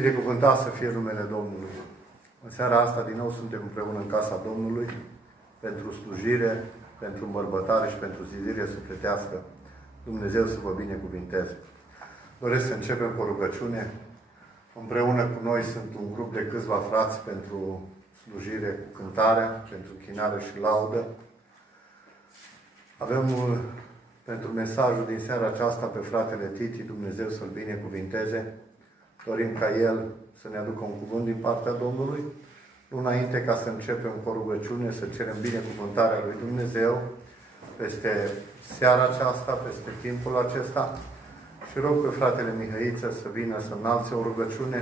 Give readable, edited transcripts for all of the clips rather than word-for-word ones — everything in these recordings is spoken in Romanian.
Binecuvântat să fie numele Domnului. În seara asta, din nou, suntem împreună în casa Domnului pentru slujire, pentru îmbărbătare și pentru zidire sufletească. Dumnezeu să vă binecuvinteze. Doresc să începem cu o rugăciune. Împreună cu noi sunt un grup de câțiva frați pentru slujire cu cântarea, pentru chinare și laudă. Avem pentru mesajul din seara aceasta pe fratele Titi, Dumnezeu să-l binecuvinteze. Dorim ca el să ne aducă un cuvânt din partea Domnului. Nu înainte ca să începem cu o rugăciune, să cerem binecuvântarea lui Dumnezeu peste seara aceasta, peste timpul acesta. Și rog pe fratele Mihăiță să vină să înalțe o rugăciune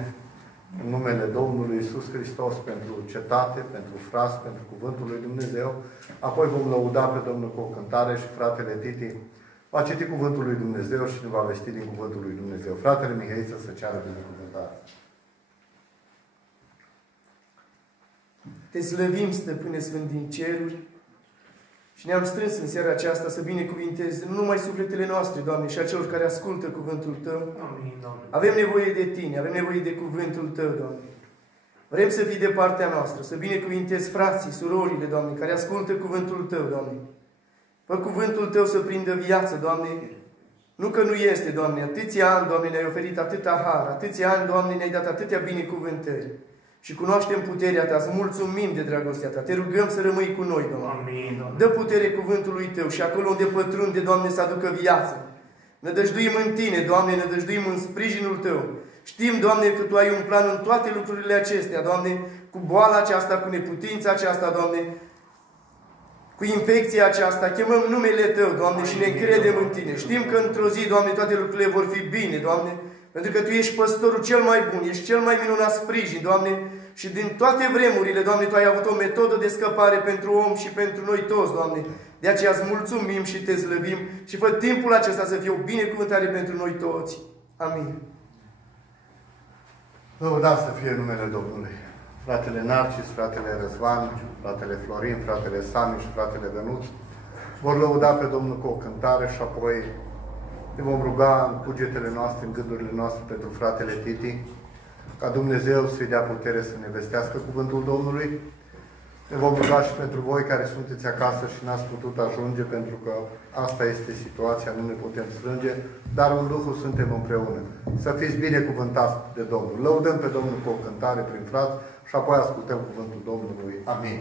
în numele Domnului Iisus Hristos pentru cetate, pentru frați, pentru cuvântul lui Dumnezeu. Apoi vom lăuda pe Domnul cu o cântare și fratele Titi va citi cuvântul lui Dumnezeu și ne va vesti din cuvântul lui Dumnezeu. Fratele Mihăiță să ceară binecuvântare. Te slăvim, Stăpâne Sfânt din ceruri, și ne-am strâns în seara aceasta să binecuvintezi nu numai sufletele noastre, Doamne, și a celor care ascultă cuvântul Tău. Amin, Doamne. Avem nevoie de Tine, avem nevoie de cuvântul Tău, Doamne. Vrem să fii de partea noastră, să binecuvintezi frații, surorile, Doamne, care ascultă cuvântul Tău, Doamne. Fă cuvântul Tău să prindă viață, Doamne. Nu că nu este, Doamne, atâția ani, Doamne, ne-ai oferit atâta har, atâția ani, Doamne, ne-ai dat atâtea binecuvântări. Și cunoaștem puterea Ta, să mulțumim de dragostea Ta. Te rugăm să rămâi cu noi, Doamne. Amin, Doamne. Dă putere cuvântului Tău și acolo unde pătrunde, Doamne, să aducă viață. Nădăjduim în Tine, Doamne, nădăjduim în sprijinul Tău. Știm, Doamne, că Tu ai un plan în toate lucrurile acestea, Doamne, cu boala aceasta, cu neputința aceasta, Doamne, cu infecția aceasta. Chemăm numele Tău, Doamne, și ne încredem în Tine. Știm că într-o zi, Doamne, toate lucrurile vor fi bine, Doamne, pentru că Tu ești păstorul cel mai bun, ești cel mai minunat sprijin, Doamne, și din toate vremurile, Doamne, Tu ai avut o metodă de scăpare pentru om și pentru noi toți, Doamne. De aceea îți mulțumim și Te slăvim și fă timpul acesta să fie o binecuvântare pentru noi toți. Amin. Lăudați să fie numele Domnului. Fratele Narcis, fratele Răzvan, fratele Florin, fratele Sami și fratele Dănuț vor lăuda pe Domnul cu o cântare și apoi ne vom ruga în cugetele noastre, în gândurile noastre pentru fratele Titi, ca Dumnezeu să-i dea putere să ne vestească cuvântul Domnului. Ne vom ruga și pentru voi care sunteți acasă și n-ați putut ajunge, pentru că asta este situația, nu ne putem strânge, dar în Duhul suntem împreună. Să fiți binecuvântați de Domnul. Lăudăm pe Domnul cu o cântare prin frați și apoi ascultăm cuvântul Domnului. Amin.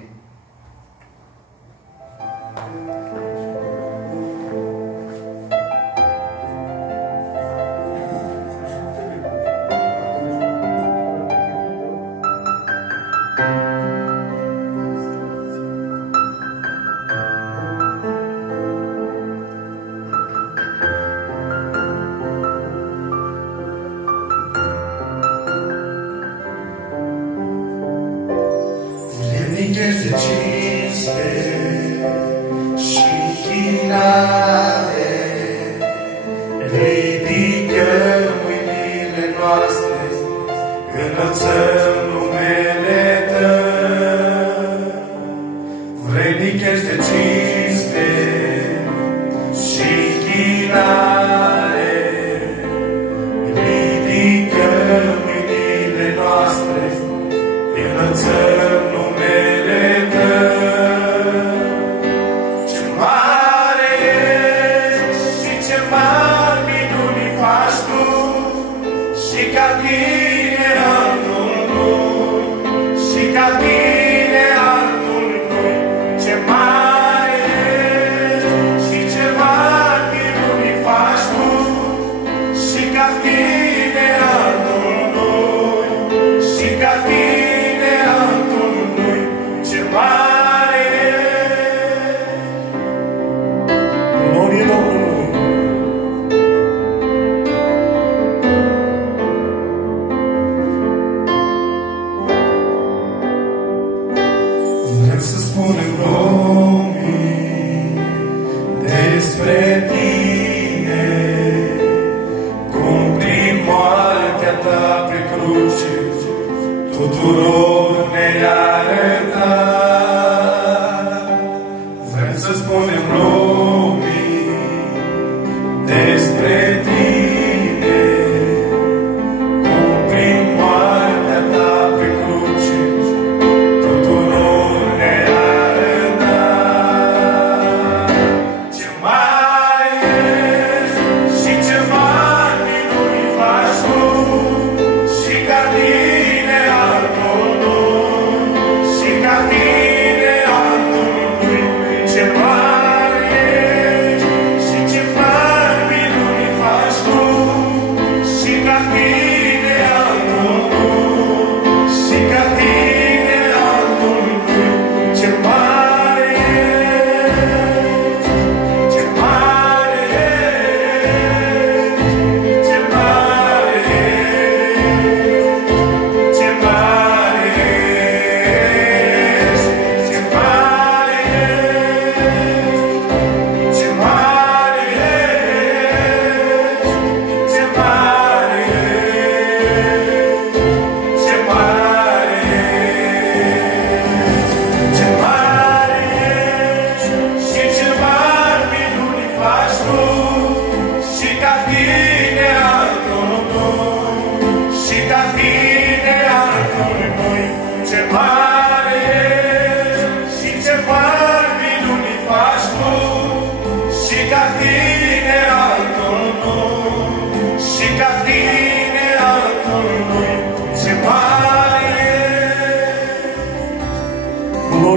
Despre tine, cum prin moarte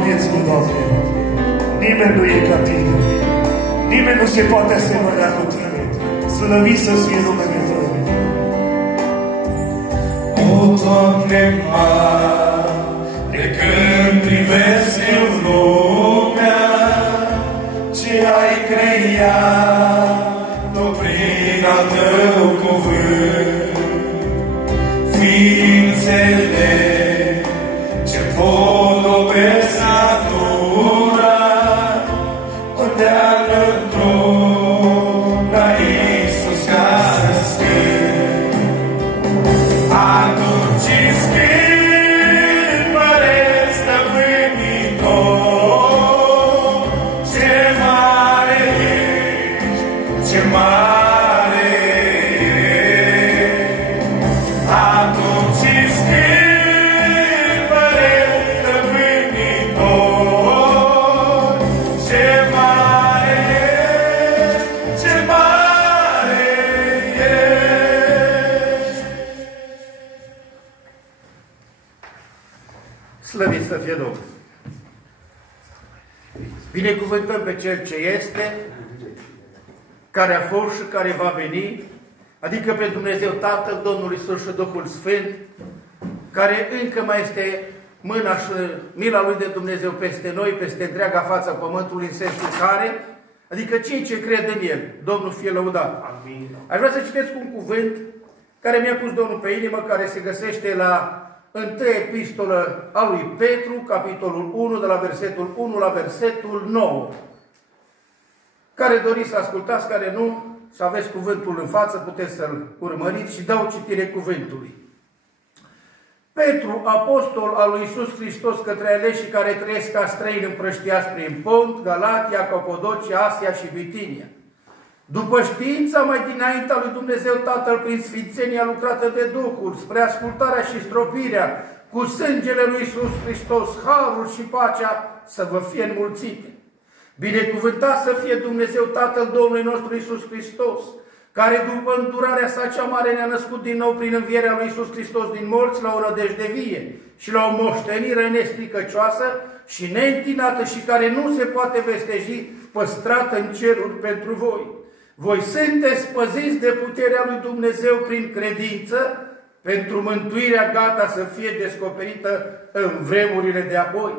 vieților, Doamne. Nimeni nu e ca Tine. Nimeni nu se poate asemăna cu Tine. Slăvit să fie numele Tău. O, Doamne mare, când privesc eu lumea, ce ai creat-o prin al Tău cuvânt, ființele ce podobesc natura, o deală într-un la Iisus ca să schimb. Atunci schimbă-le stăpânitor, ce mare ești, ce mare ești. Atunci schimbă-le stăpânitor, ce mare ești, ce mare ești. Slăvit să fie Domnul! Binecuvântăm pe Cel ce este, care a fost și care va veni, adică pe Dumnezeu Tatăl, Domnul Iisus și Duhul Sfânt, care încă mai este mâna și mila Lui de Dumnezeu peste noi, peste întreaga fața pământului, în sensul care, adică cei ce cred în El, Domnul fie lăudat. Amin. Aș vrea să citesc un cuvânt care mi-a pus Domnul pe inimă, care se găsește la 1 epistolă a lui Petru, capitolul 1, de la versetul 1 la versetul 9. Care doriți să ascultați, care nu, să aveți cuvântul în față, puteți să-l urmăriți și dau citire cuvântului. Petru, apostol al lui Iisus Hristos către aleșii care trăiesc ca străini împrăștiați prin Pont, Galatia, Capadocia, Asia și Bitinia. După știința mai dinainte a lui Dumnezeu Tatăl prin sfințenia lucrată de Duhul, spre ascultarea și stropirea cu sângele lui Iisus Hristos, harul și pacea să vă fie înmulțite. Binecuvântat să fie Dumnezeu Tatăl Domnului nostru Iisus Hristos, care după îndurarea sa cea mare ne-a născut din nou prin învierea lui Iisus Hristos din morți la o nădejde vie și la o moștenire nestricăcioasă și neîntinată și care nu se poate vesteji, păstrată în ceruri pentru voi. Voi sunteți păziți de puterea lui Dumnezeu prin credință, pentru mântuirea gata să fie descoperită în vremurile de apoi.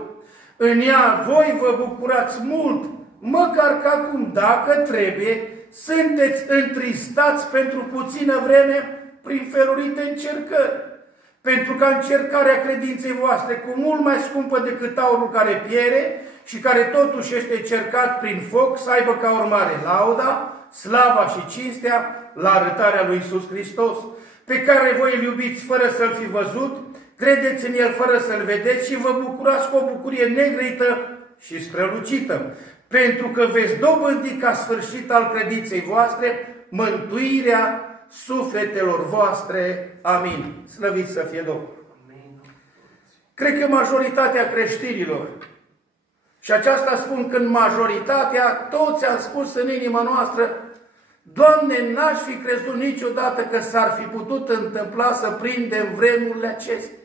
În ea voi vă bucurați mult, măcar că acum, dacă trebuie, sunteți întristați pentru puțină vreme prin felurite încercări, pentru ca încercarea credinței voastre, cu mult mai scumpă decât aurul care piere și care totuși este cercat prin foc, să aibă ca urmare lauda, slava și cinstea la arătarea lui Iisus Hristos, pe care voi îl iubiți fără să-L fi văzut, credeți în El fără să-L vedeți și vă bucurați cu o bucurie negrăită și strălucită, pentru că veți dobândi ca sfârșit al credinței voastre mântuirea sufletelor voastre. Amin. Slăvit să fie Domnul! Cred că majoritatea creștinilor, și aceasta spun că în majoritatea, toți am spus în inima noastră, Doamne, n-aș fi crezut niciodată că s-ar fi putut întâmpla să prindem vremurile acestea.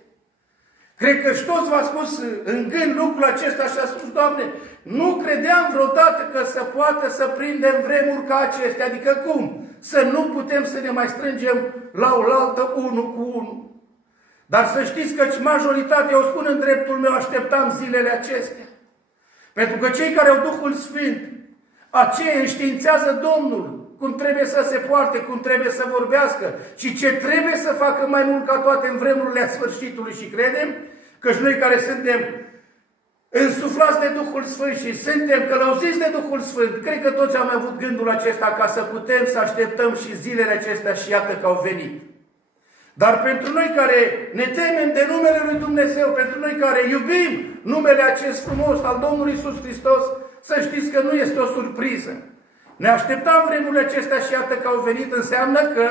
Cred că și toți v-ați spus în gând lucrul acesta și a spus, Doamne, nu credeam vreodată că se poate să prindem vremuri ca acestea. Adică cum? Să nu putem să ne mai strângem la oaltă unul cu unul. Dar să știți că majoritatea, o spun în dreptul meu, așteptam zilele acestea. Pentru că cei care au Duhul Sfânt, aceia înștiințează Domnul, cum trebuie să se poarte, cum trebuie să vorbească și ce trebuie să facă mai mult ca toate în vremurile sfârșitului. Și credem că și noi care suntem însuflați de Duhul Sfânt și suntem călăuziți de Duhul Sfânt, cred că toți am avut gândul acesta ca să putem să așteptăm și zilele acestea și iată că au venit. Dar pentru noi care ne temem de numele Lui Dumnezeu, pentru noi care iubim numele acest frumos al Domnului Iisus Hristos, să știți că nu este o surpriză. Ne așteptam vremurile acestea și iată că au venit, înseamnă că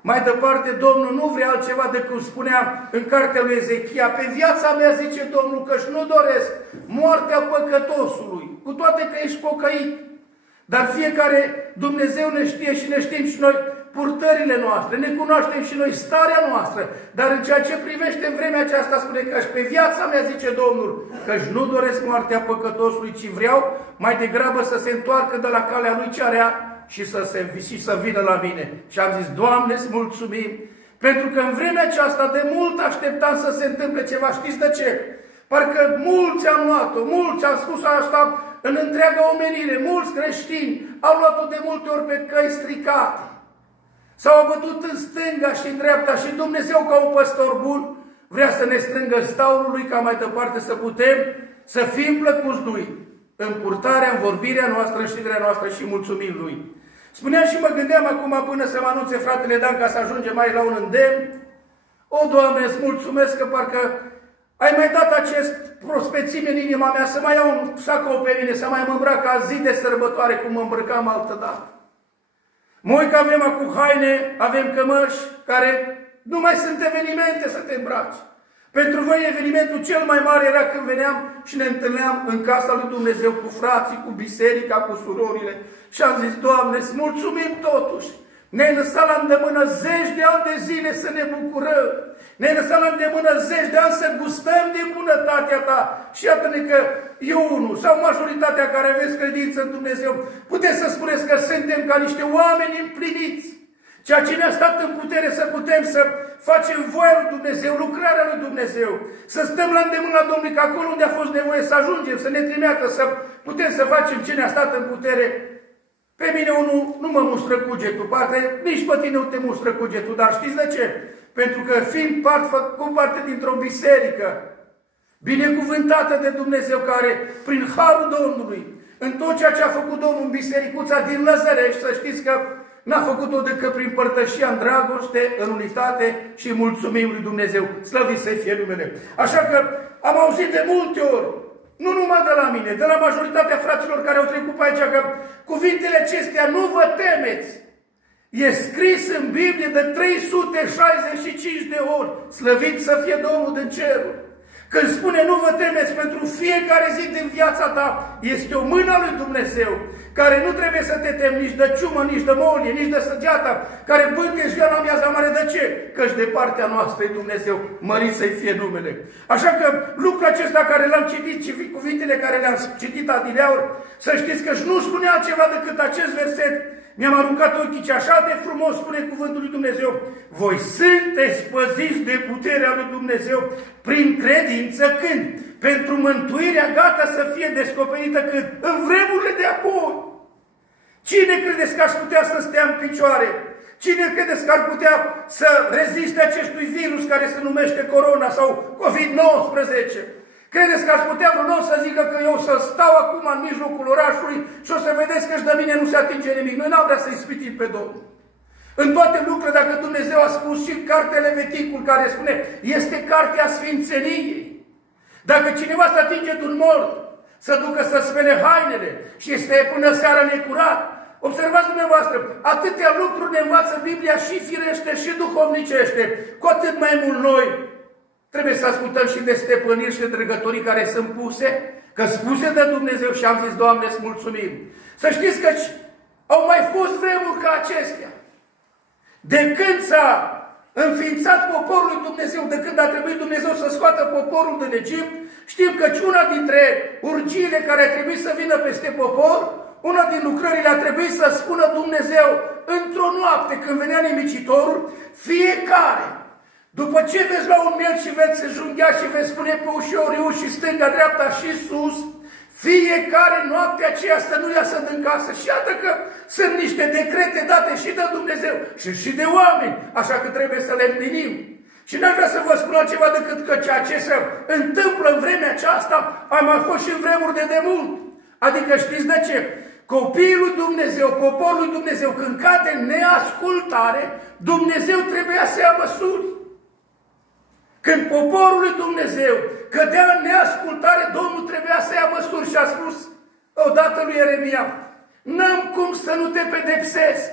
mai departe Domnul nu vrea altceva decât cum spunea în cartea lui Ezechia, pe viața mea, zice Domnul, că-și nu doresc moartea păcătosului, cu toate că ești pocăit. Dar fiecare Dumnezeu ne știe și ne știm și noi purtările noastre, ne cunoaștem și noi starea noastră. Dar în ceea ce privește vremea aceasta spune că și pe viața mea, zice Domnul, că-și nu doresc moartea păcătosului, ci vreau mai degrabă să se întoarcă de la calea lui cea rea și să vină la mine. Și am zis, Doamne, îți mulțumim, pentru că în vremea aceasta de mult așteptam să se întâmple ceva. Știți de ce? Parcă mulți am luat-o, mulți am spus asta în întreaga omenire, mulți creștini au luat-o de multe ori pe căi stricate. S-au abătut în stânga și în dreapta și Dumnezeu, ca un păstor bun, vrea să ne strângă staulul lui ca mai departe să putem să fim plăcuți lui în purtarea, în vorbirea noastră, în știrea noastră și mulțumim lui. Spuneam și mă gândeam acum până să mă anunțe fratele Dan ca să ajungem mai la un îndemn. O, Doamne, îți mulțumesc că parcă ai mai dat acest prospețime în inima mea să mai iau un sacou pe mine, să mai mă îmbrac ca zi de sărbătoare cum mă îmbrăcam altădată. Mă uit că avem acum haine, avem cămăși care nu mai sunt evenimente să te îmbraci. Pentru voi evenimentul cel mai mare era când veneam și ne întâlneam în casa lui Dumnezeu cu frații, cu biserica, cu surorile. Și am zis, Doamne, îți mulțumim totuși. Ne-ai lăsat la îndemână zeci de ani de zile să ne bucurăm. Ne-ai lăsat la îndemână zeci de ani să gustăm din bunătatea Ta. Și iată-ne că eu unul sau majoritatea care aveți credință în Dumnezeu, puteți să spuneți că suntem ca niște oameni împliniți. Ceea ce ne-a stat în putere să putem să facem voia lui Dumnezeu, lucrarea lui Dumnezeu, să stăm la îndemâna Domnului, că acolo unde a fost nevoie să ajungem, să ne trimeată, să putem să facem ce ne-a stat în putere. Pe mine unul nu mă mustră cugetul, nici pe tine nu te mustră cugetul, dar știți de ce? Pentru că fiind parte dintr-o biserică binecuvântată de Dumnezeu, care prin harul Domnului, în tot ceea ce a făcut Domnul în bisericuța din Lăzărești, să știți că n-a făcut-o decât prin părtășia în dragoste, în unitate și mulțumim lui Dumnezeu. Slăvit să fie numele. Așa că am auzit de multe ori, nu numai de la mine, de la majoritatea fraților care au trecut pe aici, că cuvintele acestea, nu vă temeți. E scris în Biblie de 365 de ori. Slăvit să fie Domnul din ceruri. Când spune nu vă temeți, pentru fiecare zi din viața ta este o mână a lui Dumnezeu, care nu trebuie să te temi nici de ciumă, nici de molie, nici de săgeata, care bânte ziua la amiaza mare. De ce? Căci de partea noastră e Dumnezeu, mărit să-i fie numele. Așa că lucrul acesta care l-am citit și cuvintele care le-am citit adineauri, să știți că nu spunea altceva decât acest verset. Mi-am aruncat ochii și așa de frumos spune cuvântul lui Dumnezeu. Voi sunteți păziți de puterea lui Dumnezeu prin credință când? Pentru mântuirea gata să fie descoperită când? În vremurile de apoi. Cine credeți că ar putea să stea în picioare? Cine credeți că ar putea să reziste acestui virus care se numește corona sau COVID-19? Credeți că aș putea vreun om să zică că eu să stau acum în mijlocul orașului și o să vedeți că și de mine nu se atinge nimic? Noi n-am vrea să-i ispitim pe Domnul. În toate lucrurile, dacă Dumnezeu a spus și în cartea Leviticul, care spune, este cartea Sfințeniei. Dacă cineva se atinge de un mort, să ducă să spene hainele și este până seara necurat. Observați dumneavoastră, atâtea lucruri ne învață Biblia și firește și duhovnicește, cu atât mai mult noi. Trebuie să ascultăm și de stăpâniri și de dregătorii care sunt puse, că spuse de Dumnezeu și am zis, Doamne, îți mulțumim. Să știți că au mai fost vremuri ca acestea. De când s-a înființat poporul lui Dumnezeu, de când a trebuit Dumnezeu să scoată poporul din Egipt, știm că una dintre urgiile care a trebuit să vină peste popor, una din lucrările a trebuit să spună Dumnezeu într-o noapte, când venea nimicitorul, fiecare, după ce veți lua un miel și veți junghea și veți spune pe ușoriu și stânga, dreapta și sus, fiecare noapte aceea să nu iasă din casă. Și iată că sunt niște decrete date și de Dumnezeu și de oameni, așa că trebuie să le împlinim. Și n-aș vrea să vă spun altceva decât că ceea ce se întâmplă în vremea aceasta a mai fost și în vremuri de demult. Adică știți de ce? Copiii lui Dumnezeu, poporul lui Dumnezeu, când cade în neascultare, Dumnezeu trebuia să ia măsuri. Când poporul lui Dumnezeu cădea în neascultare, Domnul trebuia să ia măsuri și a spus odată lui Ieremia, n-am cum să nu te pedepsesc.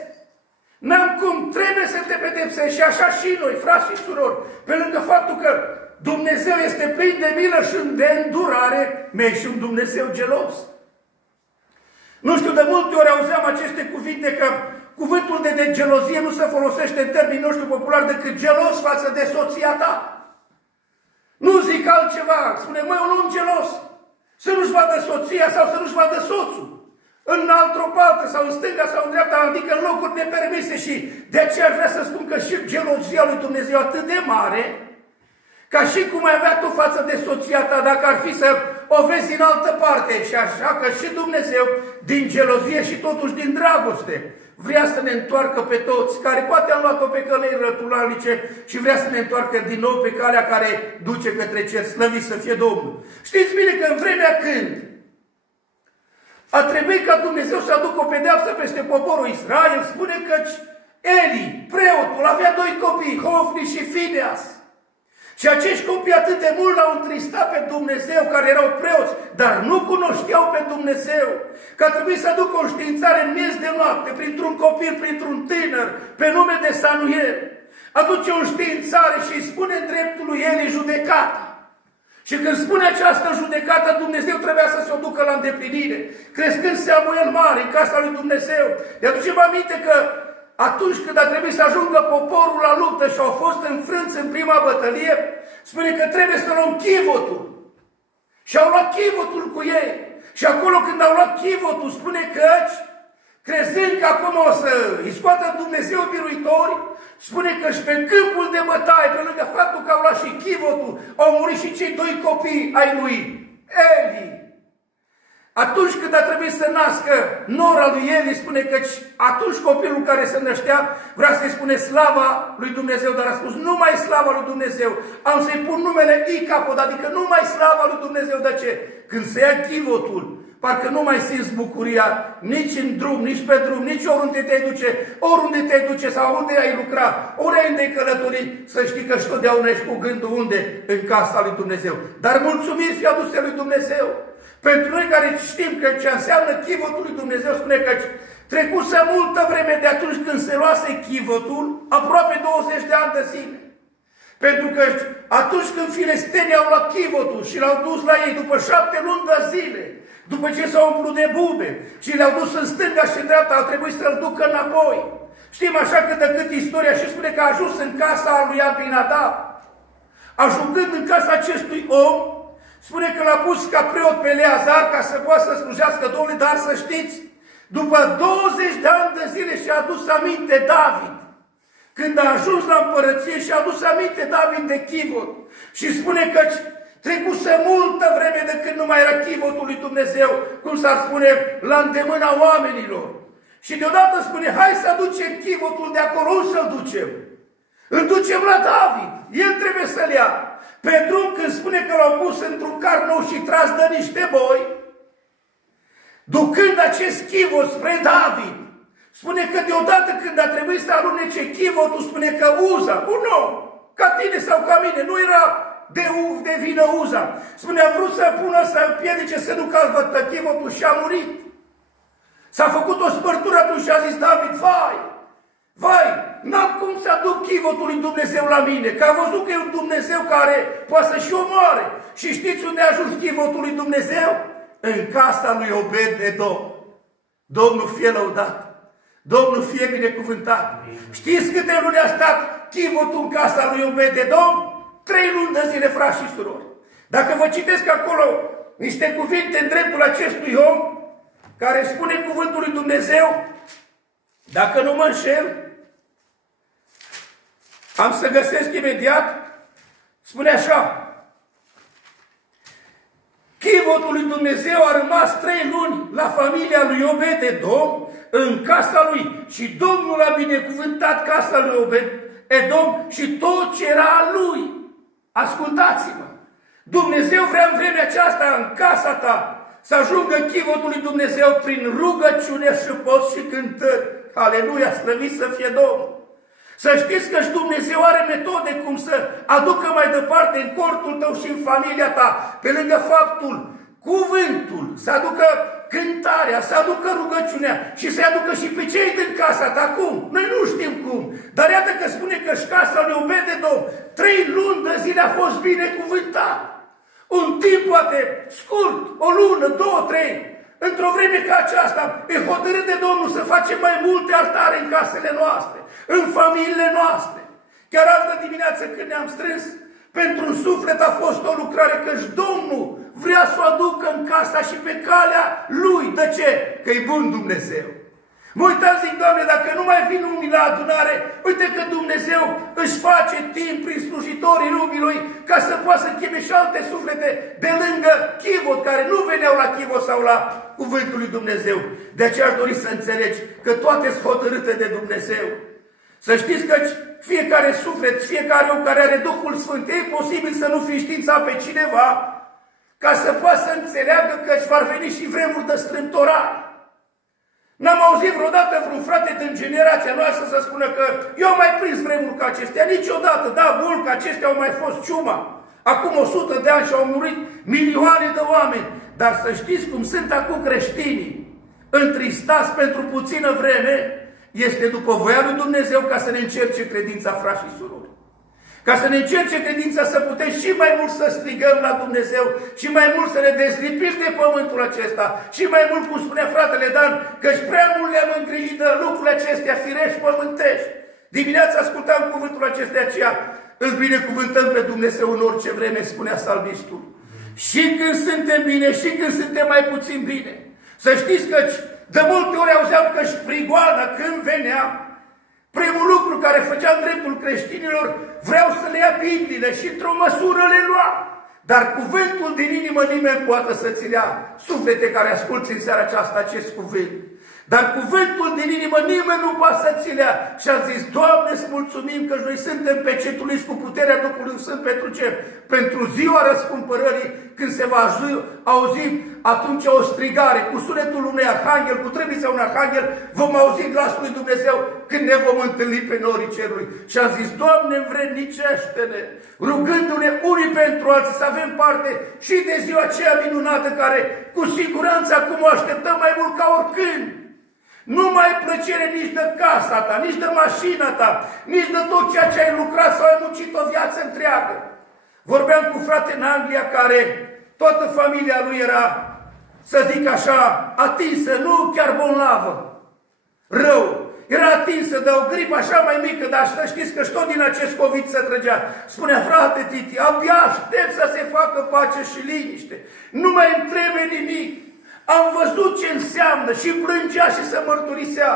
N-am cum, trebuie să te pedepsesc. Și așa și noi, frați și surori, pe lângă faptul că Dumnezeu este plin de milă și de îndurare, mi-e și un Dumnezeu gelos. Nu știu, de multe ori auzeam aceste cuvinte că cuvântul de gelozie nu se folosește în termenii noștri populari decât gelos față de soția ta. Nu zic altceva, spune, măi, un om gelos, să nu-și vadă soția sau să nu-și vadă soțul în altă parte sau în stânga sau în dreapta, adică în locuri nepermise, și de aceea vrea să spun că și gelozia lui Dumnezeu atât de mare, ca și cum ai avea tu față de soția ta, dacă ar fi să o vezi în altă parte, și așa că și Dumnezeu, din gelozie și totuși din dragoste, vrea să ne întoarcă pe toți, care poate am luat-o pe călăi rătulanice și vrea să ne întoarcă din nou pe calea care duce către cer, slăvit să fie Domnul. Știți bine că în vremea când a trebuit ca Dumnezeu să aducă o pedeapsă peste poporul Israel, spune că Eli, preotul, avea doi copii, Hofni și Fineas. Și acești copii atât de mult l-au întristat pe Dumnezeu, care erau preoți, dar nu cunoșteau pe Dumnezeu, că a trebuit să aducă o științare în miez de noapte, printr-un copil, printr-un tânăr, pe nume de Samuel. Aduce o științare și îi spune dreptul lui Eli judecata. Și când spune această judecată, Dumnezeu trebuia să se o ducă la îndeplinire. Crescând Samuel mare în casa lui Dumnezeu, îi aducem aminte că atunci când a trebuit să ajungă poporul la luptă și au fost înfrânți în prima bătălie, spune că trebuie să luăm chivotul. Și au luat chivotul cu ei. Și acolo când au luat chivotul, spune că, crezând că acum o să îi scoată Dumnezeu biruitori, spune că și pe câmpul de bătaie, pe lângă faptul că au luat și chivotul, au murit și cei doi copii ai lui Eli. Atunci când a trebuit să nască nora lui Eli, spune că atunci copilul care se năștea vrea să-i spune slava lui Dumnezeu, dar a spus numai slava lui Dumnezeu. Am să-i pun numele Icapod, adică numai slava lui Dumnezeu. De ce? Când se ia chivotul, parcă nu mai simți bucuria nici în drum, nici pe drum, nici oriunde te duce, oriunde te duce sau unde ai lucra, oriunde ai călători, să știi că și totdeauna ești cu gândul unde? În casa lui Dumnezeu. Dar mulțumiri fie aduse lui Dumnezeu. Pentru noi care știm că ce înseamnă chivotul lui Dumnezeu, spune că trecuse multă vreme de atunci când se luase chivotul, aproape 20 de ani de zile. Pentru că atunci când filistenii au luat chivotul și l-au dus la ei după 7 luni de zile, după ce s-au umplut de bube și le-au dus în stânga și în dreapta, au trebuit să-l ducă înapoi. Știm așa cât de cât istoria și spune că a ajuns în casa lui Abinadab. Ajungând în casa acestui om, spune că l-a pus ca preot pe Eleazar ca să poată să slujească Domnului, dar să știți, după 20 de ani de zile și-a adus aminte David. Când a ajuns la împărăție și-a adus aminte David de chivot. Și spune că trecuse multă vreme de când nu mai era chivotul lui Dumnezeu, cum s-ar spune, la îndemâna oamenilor. Și deodată spune, hai să aducem chivotul de acolo, unde să-l ducem? Îl ducem la David, el trebuie să-l ia. Pe drum, când spune că l-au pus într-un car nou și tras de niște boi, ducând acest chivot spre David, spune că deodată când a trebuit să alunece chivotul, spune că Uza, un om, ca tine sau ca mine, nu era de vină Uza. Spune, a vrut să pună, să împiedice, să nu calvă chivotul și a murit. S-a făcut o spărtură atunci și a zis David, vai, n-am cum să aduc chivotul lui Dumnezeu la mine, că a văzut că e un Dumnezeu care poate să-și omoare. Și știți unde a ajuns chivotul lui Dumnezeu? În casa lui Obed-Edom. Domnul fie lăudat. Domnul fie binecuvântat. Știți câte luni a stat chivotul în casa lui Obed-Edom? 3 luni de zile, frați și surori. Dacă vă citesc acolo niște cuvinte în dreptul acestui om, care spune cuvântul lui Dumnezeu, dacă nu mă înșel, am să găsesc imediat, spune așa, chivotul lui Dumnezeu a rămas 3 luni la familia lui Obed-Edom, în casa lui, și Domnul a binecuvântat casa lui Obed-Edom și tot ce era al lui. Ascultați-mă! Dumnezeu vrea în vremea aceasta, în casa ta, să ajungă chivotul lui Dumnezeu prin rugăciune și post și cântări. Aleluia, slăvit să fie Domnul! Să știți că și Dumnezeu are metode cum să aducă mai departe în cortul tău și în familia ta, pe lângă faptul, cuvântul, să aducă cântarea, să aducă rugăciunea și să aducă și pe cei din casa ta. Cum? Noi nu știm cum. Dar iată că spune că și casa lui Obed-Edom 3 luni de zile a fost binecuvântat. Un timp poate scurt, o lună, 2, 3, într-o vreme ca aceasta, e hotărât de Domnul să facem mai multe altare în casele noastre, în familiile noastre. Chiar altă dimineață când ne-am strâns, pentru un suflet a fost o lucrare, căci Domnul vrea să o aducă în casa și pe calea Lui. De ce? Că e bun Dumnezeu. Mă uitam, zic, Doamne, dacă nu mai vin unii la adunare, uite că Dumnezeu își face timp prin slujitorii lumii Lui ca să poată să cheme și alte suflete de lângă Chivot, care nu veneau la Chivot sau la Cuvântul lui Dumnezeu. De aceea aș dori să înțelegi că toate sunt hotărâte de Dumnezeu. Să știți că fiecare suflet, fiecare om care are Duhul Sfânt, e posibil să nu fi știința pe cineva, ca să poată să înțeleagă că își vor veni și vremuri de strâmtorare. N-am auzit vreodată vreun frate din generația noastră să spună că eu am mai prins vremuri ca acestea. Niciodată, da, bun, că acestea au mai fost ciuma. Acum 100 de ani și au murit milioane de oameni. Dar să știți cum sunt acum creștinii, întristați pentru puțină vreme, este după voia lui Dumnezeu ca să ne încerce credința, frați și surori. Ca să ne încerce credința să putem și mai mult să strigăm la Dumnezeu și mai mult să ne dezlipim de pământul acesta și mai mult, cum spunea fratele Dan, căci prea mult le-am îngrijit de lucrurile acestea firești pământești. Dimineața ascultam cuvântul acesta, de aceea îl binecuvântăm pe Dumnezeu în orice vreme, spunea salmistul. Și când suntem bine și când suntem mai puțin bine. Să știți că de multe ori auzeam că prigoana când venea, primul lucru care făcea în dreptul creștinilor, vreau să le ia Bibliile și într-o măsură le lua. Dar cuvântul din inimă nimeni poate să ți le ia. Suflete care asculți în seara aceasta acest cuvânt. Dar cuvântul din inimă nimeni nu poate să ți le ia. Și a zis, Doamne, îți mulțumim că noi suntem pecetuliți cu puterea Duhului Sfânt pentru ce? Pentru ziua răscumpărării, când se va auzi atunci o strigare cu sunetul unui arhanghel, cu trâmbița unui arhanghel, vom auzi glasul lui Dumnezeu când ne vom întâlni pe norii cerului. Și a zis, Doamne, învrednicește-ne, rugându-ne unii pentru alții să avem parte și de ziua aceea minunată care cu siguranță acum o așteptăm mai mult ca oricând. Nu mai ai plăcere nici de casa ta, nici de mașina ta, nici de tot ceea ce ai lucrat sau ai muncit o viață întreagă. Vorbeam cu frate în Anglia care toată familia lui era, să zic așa, atinsă, nu chiar bolnavă, rău. Era atinsă de o gripă așa mai mică, dar să știți că și tot din acest COVID se trăgea. Spunea, frate Titi, abia aștept să se facă pace și liniște. Nu mai îmi trebuie nimic. Am văzut ce înseamnă și plângea și se mărturisea.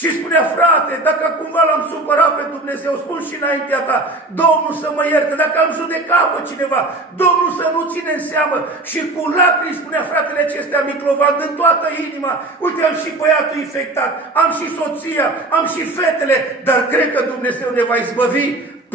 Și spunea, frate, dacă cumva l-am supărat pe Dumnezeu, spun și înaintea ta, Domnul să mă ierte, dacă am judecat pe cineva, Domnul să nu ține în seamă. Și cu lacrimi, spunea fratele acestea Miclovan, în toată inima, uite, am și băiatul infectat, am și soția, am și fetele, dar cred că Dumnezeu ne va izbăvi.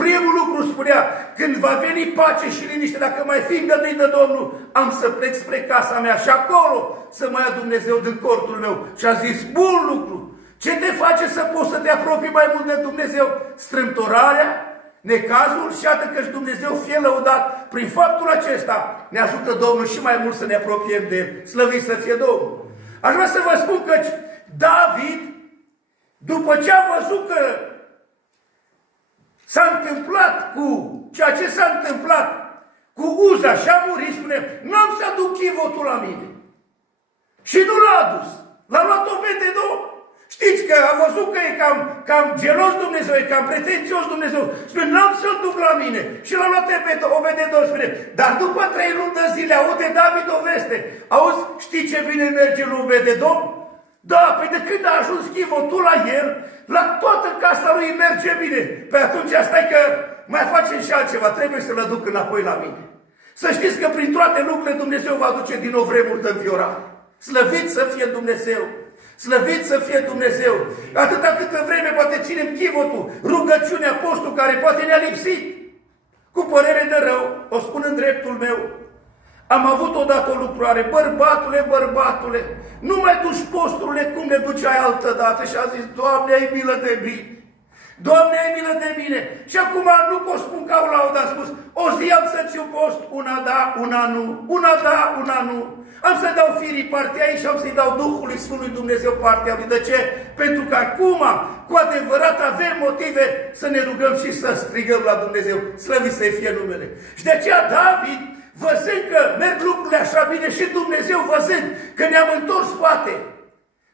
Primul lucru spunea, când va veni pace și liniște, dacă mai fi îngăduit de Domnul, am să plec spre casa mea și acolo să mă ia Dumnezeu din cortul meu. Și a zis, bun lucru. Ce te face să poți să te apropii mai mult de Dumnezeu? Strâmtorarea, necazul și iată că și Dumnezeu fie lăudat. Prin faptul acesta ne ajută Domnul și mai mult să ne apropiem de El. Slăvit să fie Domnul. Aș vrea să vă spun că David, după ce a văzut că s-a întâmplat cu ceea ce s-a întâmplat cu Uza și a murit, spune, n-am să aduc chivotul la mine. Și nu l-a adus. L-a luat Obed-Edom. Știți că a văzut că e cam gelos Dumnezeu, e cam pretențios Dumnezeu. Spune, n-am să-l duc la mine. Și l-a luat Obed-Edom, spune, dar după 3 luni de zile aude David o veste. Auzi, știi ce bine merge lui Obed-Edom? Da, păi de când a ajuns chivotul la el, la toată casa lui merge bine. Păi atunci stai că mai facem și altceva, trebuie să-l aduc înapoi la mine. Să știți că prin toate lucrurile Dumnezeu va aduce din nou vremuri de înviorare. Slăvit să fie Dumnezeu! Slăvit să fie Dumnezeu! Atâta câtă vreme poate ținem chivotul, rugăciunea, postul care poate ne-a lipsit. Cu părere de rău, o spun în dreptul meu, am avut odată o lucrare, bărbatule, nu mai duci posturile cum le duceai altă dată. Și a zis, Doamne, ai milă de mine! Doamne, ai milă de mine! Și acum nu pot spun ca o laudă, am spus, o zi am să-ți iau post, una da, una nu, una da, una nu. Am să dau firii partea ei și am să-i dau Duhului Sfântului Dumnezeu partea lui. De ce? Pentru că acum, cu adevărat, avem motive să ne rugăm și să strigăm la Dumnezeu. Slăvit să-i fie numele. Și de aceea David, văzând că merg lucrurile așa bine și Dumnezeu văzând că ne-am întors poate.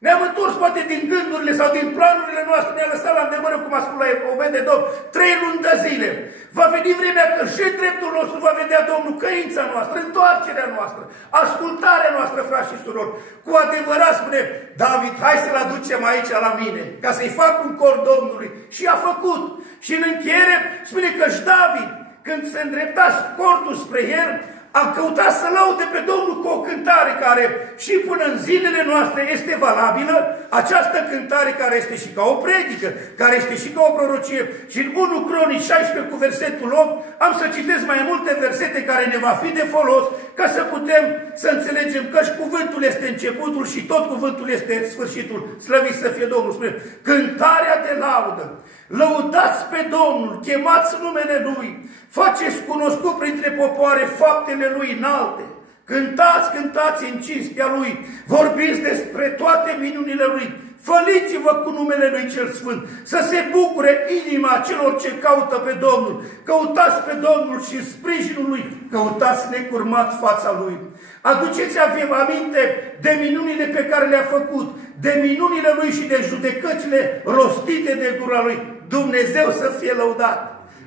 Ne-am întors poate din gândurile sau din planurile noastre, ne-a lăsat la îndemână, cum a spus la Obed-Edom, 3 luni de zile. Va veni vremea că și dreptul nostru va vedea Domnul, căința noastră, întoarcerea noastră, ascultarea noastră, frați și surori. Cu adevărat spune David, hai să-l aducem aici la mine, ca să-i fac un cor Domnului. Și a făcut. Și în încheiere spune că și David, când se îndrepta cortul spre el, a căutat să laude pe Domnul cu o cântare care și până în zilele noastre este valabilă, această cântare care este și ca o predică, care este și ca o prorocie. Și în 1 Cronici 16 cu versetul 8 am să citesc mai multe versete care ne va fi de folos ca să putem să înțelegem că și cuvântul este începutul și tot cuvântul este sfârșitul. Slăvit să fie Domnul. Spune, cântarea de laudă. Lăudați pe Domnul, chemați numele Lui, faceți cunoscut printre popoare faptele Lui înalte. Cântați, cântați în cinstea Lui, vorbiți despre toate minunile Lui, făliți-vă cu numele Lui cel Sfânt, să se bucure inima celor ce caută pe Domnul. Căutați pe Domnul și sprijinul Lui, căutați necurmat fața Lui. Aduceți-vă aminte de minunile pe care le-a făcut, de minunile Lui și de judecățile rostite de gura Lui. Dumnezeu să fie lăudat!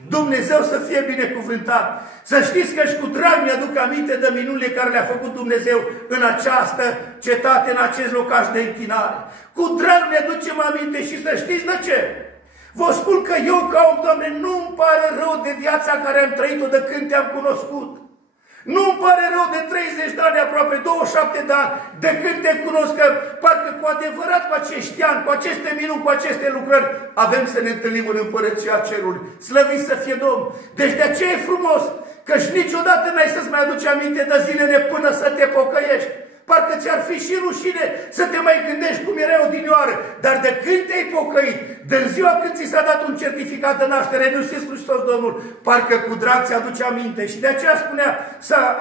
Dumnezeu să fie binecuvântat! Să știți că și cu drag mi-aduc aminte de minunile care le-a făcut Dumnezeu în această cetate, în acest locaș de închinare. Cu drag mi-aducem aminte și să știți de ce? Vă spun că eu, ca om, Doamne, nu-mi pare rău de viața care am trăit-o de când te-am cunoscut. Nu-mi pare rău de 30 de ani, aproape 27 de ani, de când te cunosc, că parcă cu adevărat cu acești ani, cu aceste minuni, cu aceste lucrări, avem să ne întâlnim în Împărăția Cerului. Slăvit să fie Domnul! Deci de aceea e frumos, că și niciodată n-ai să-ți mai aduci aminte de zilele până să te pocăiești. Parcă ți-ar fi și rușine să te mai gândești cum era odinioară. Dar de când te-ai pocăit, de ziua când ți s-a dat un certificat de naștere, în Iisus Hristos Domnul, parcă cu drag ți-aduce aminte. Și de aceea spunea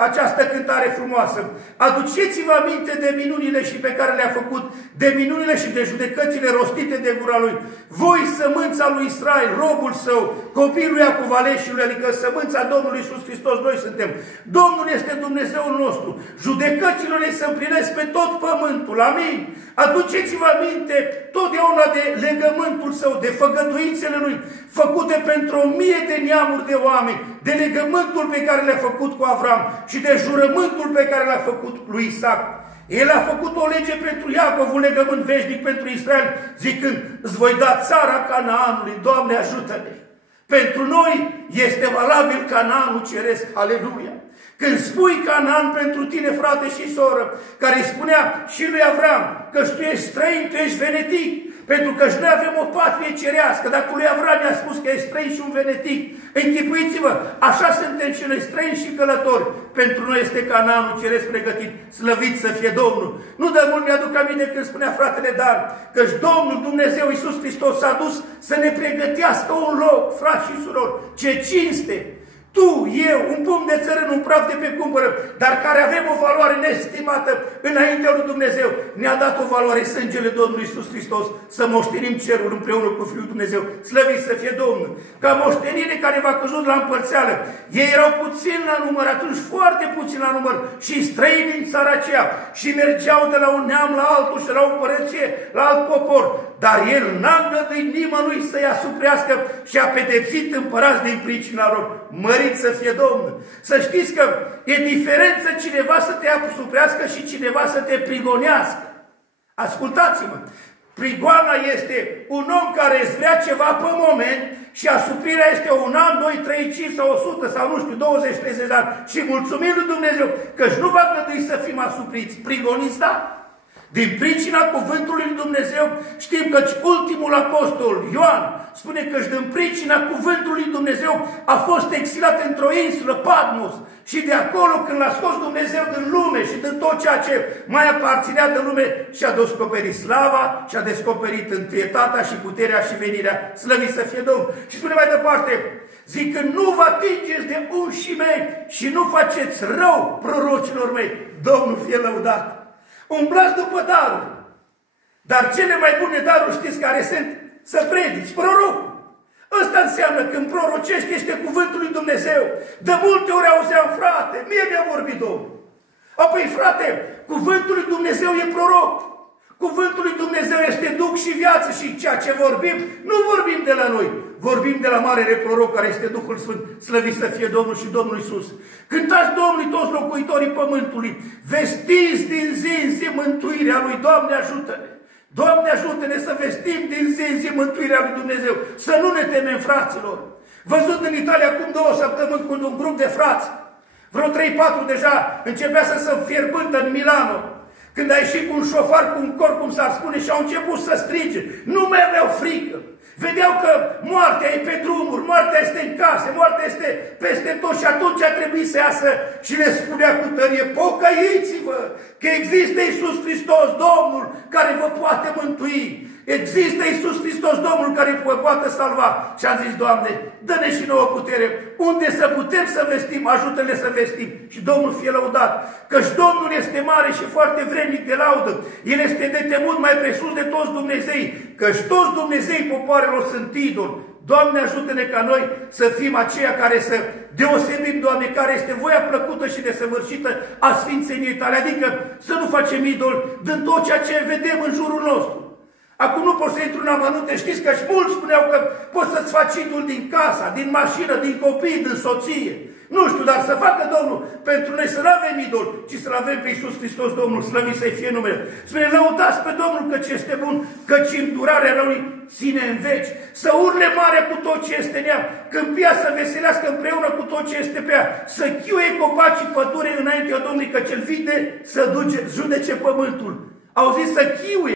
această cântare frumoasă. Aduceți-vă aminte de minunile și pe care le-a făcut, de minunile și de judecățile rostite de gura Lui. Voi, sămânța lui Israel, robul Său, copilul lui Iacov aleșiului, adică sămânța Domnului Iisus Hristos, noi suntem. Domnul este Dumnezeul nostru. Judecățile se împlinesc pe tot pământul. Amin. Aduceți-vă aminte totdeauna de legământul Său, de făgăduințele Lui, făcute pentru 1000 de neamuri de oameni, de legământul pe care le-a făcut cu Avram și de jurământul pe care l-a făcut lui Isaac. El a făcut o lege pentru Iacov, un legământ veșnic pentru Israel, zicând, îți voi da țara Canaanului, Doamne ajută-ne. Pentru noi este valabil Canaanul ceresc, aleluia. Când spui Canaan pentru tine, frate și soră, care îi spunea și lui Avram că tu ești străin, tu ești venetic, pentru că și noi avem o patrie cerească. Dacă lui Avram i-a spus că ești străin și un venetic, închipuiți-vă, așa suntem și noi, străini și călători. Pentru noi este Canaanul ceresc pregătit, slăvit să fie Domnul. Nu de mult mi-aduc aminte când spunea fratele Dan, că-și Domnul Dumnezeu Iisus Hristos s-a dus să ne pregătească un loc, frați și surori, ce cinste! Tu, eu, un pumn de țărân, un praf de pe cumpără, dar care avem o valoare nestimată înaintea lui Dumnezeu, ne-a dat o valoare sângele Domnului Iisus Hristos, să moștenim cerul împreună cu Fiul Dumnezeu. Slăvit să fie Domnul! Ca moștenire care v-a căzut la împărțeală. Ei erau puțini la număr, atunci foarte puțini la număr și străini din țara aceea și mergeau de la un neam la altul și la o împărăție, la alt popor. Dar El n-a îngăduit nimănui să-i asuprească și a pedepsit împărați din pricina lor. Mărit să fie Domnul! Să știți că e diferență cineva să te asuprească și cineva să te prigonească. Ascultați-mă! Prigoana este un om care îți vrea ceva pe moment și asuprirea este 1 an, 2, 3, 5 sau 100 sau nu știu, 20, 30 de ani. Și mulțumim lui Dumnezeu că nu va gândi să fim asupriți. Prigoniți, da? Din pricina cuvântului lui Dumnezeu știm că ultimul apostol, Ioan, spune că din pricina cuvântului lui Dumnezeu a fost exilat într-o insulă, Patmos, și de acolo când l-a scos Dumnezeu din lume și din tot ceea ce mai aparținea de lume și-a descoperit slava, și-a descoperit întâietatea și puterea și venirea. Slăvit să fie Domnul! Și spune mai departe, zic că nu vă atingeți de unșii mei și nu faceți rău prorocilor mei. Domnul fie lăudat! Umblați după daruri. Dar cele mai bune daruri știți care sunt? Să predici, prorocul. Ăsta Asta înseamnă când prorocești este cuvântul lui Dumnezeu. De multe ori auzeam, frate, mie mi-a vorbit Domnul. Apoi, frate, cuvântul lui Dumnezeu e proroc. Cuvântul lui Dumnezeu este duc și viață și ceea ce vorbim, nu vorbim de la noi. Vorbim de la marele proroc care este Duhul Sfânt, slăvit să fie Domnul și Domnul Iisus. Cântați Domnului toți locuitorii pământului, vestiți din zi în zi mântuirea lui, Doamne ajută-ne! Doamne ajută-ne să vestim din zi în zi mântuirea lui Dumnezeu, să nu ne temem, fraților. Văzut în Italia acum 2 săptămâni cu un grup de frați, vreo 3-4 deja începea să se fierbântă în Milano, când a ieșit cu un șofar, cu un cor, cum s-ar spune, și au început să strige. Nu mai aveau frică. Vedeau că moartea e pe drumuri, moartea este în case, moartea este peste tot și atunci a trebuit să iasă și le spunea cu tărie, pocăiți-vă că există Iisus Hristos, Domnul, care vă poate mântui. Există Iisus Hristos, Domnul, care vă poate salva. Și am zis, Doamne, dă-ne și nouă putere, unde să putem să vestim, ajută-ne să vestim. Și Domnul fie lăudat, căci Domnul este mare și foarte vrednic de laudă. El este de temut mai presus de toți Dumnezei, căci toți Dumnezei popoarelor sunt idoli. Doamne, ajută-ne ca noi să fim aceia care să deosebim, Doamne, care este voia plăcută și desăvârșită a Sfințeniei Tale, adică să nu facem idoli din tot ceea ce vedem în jurul nostru. Acum nu pot să intru în amănunte, știți că și mulți spuneau că poți să-ți faci idol din casa, din mașină, din copii, din soție. Nu știu, dar să facă Domnul pentru noi să nu avem idol, ci să-L avem pe Iisus Hristos, Domnul, slăvit să-i fie numele. Spune, lăudați pe Domnul căci este bun, căci îndurarea răului ține în veci. Să urle mare cu tot ce este în ea, câmpia să veselească împreună cu tot ce este pe ea, să chiuie copacii pădurii înaintea Domnului, că cel vide să judece pământul. Au zis să chiuie.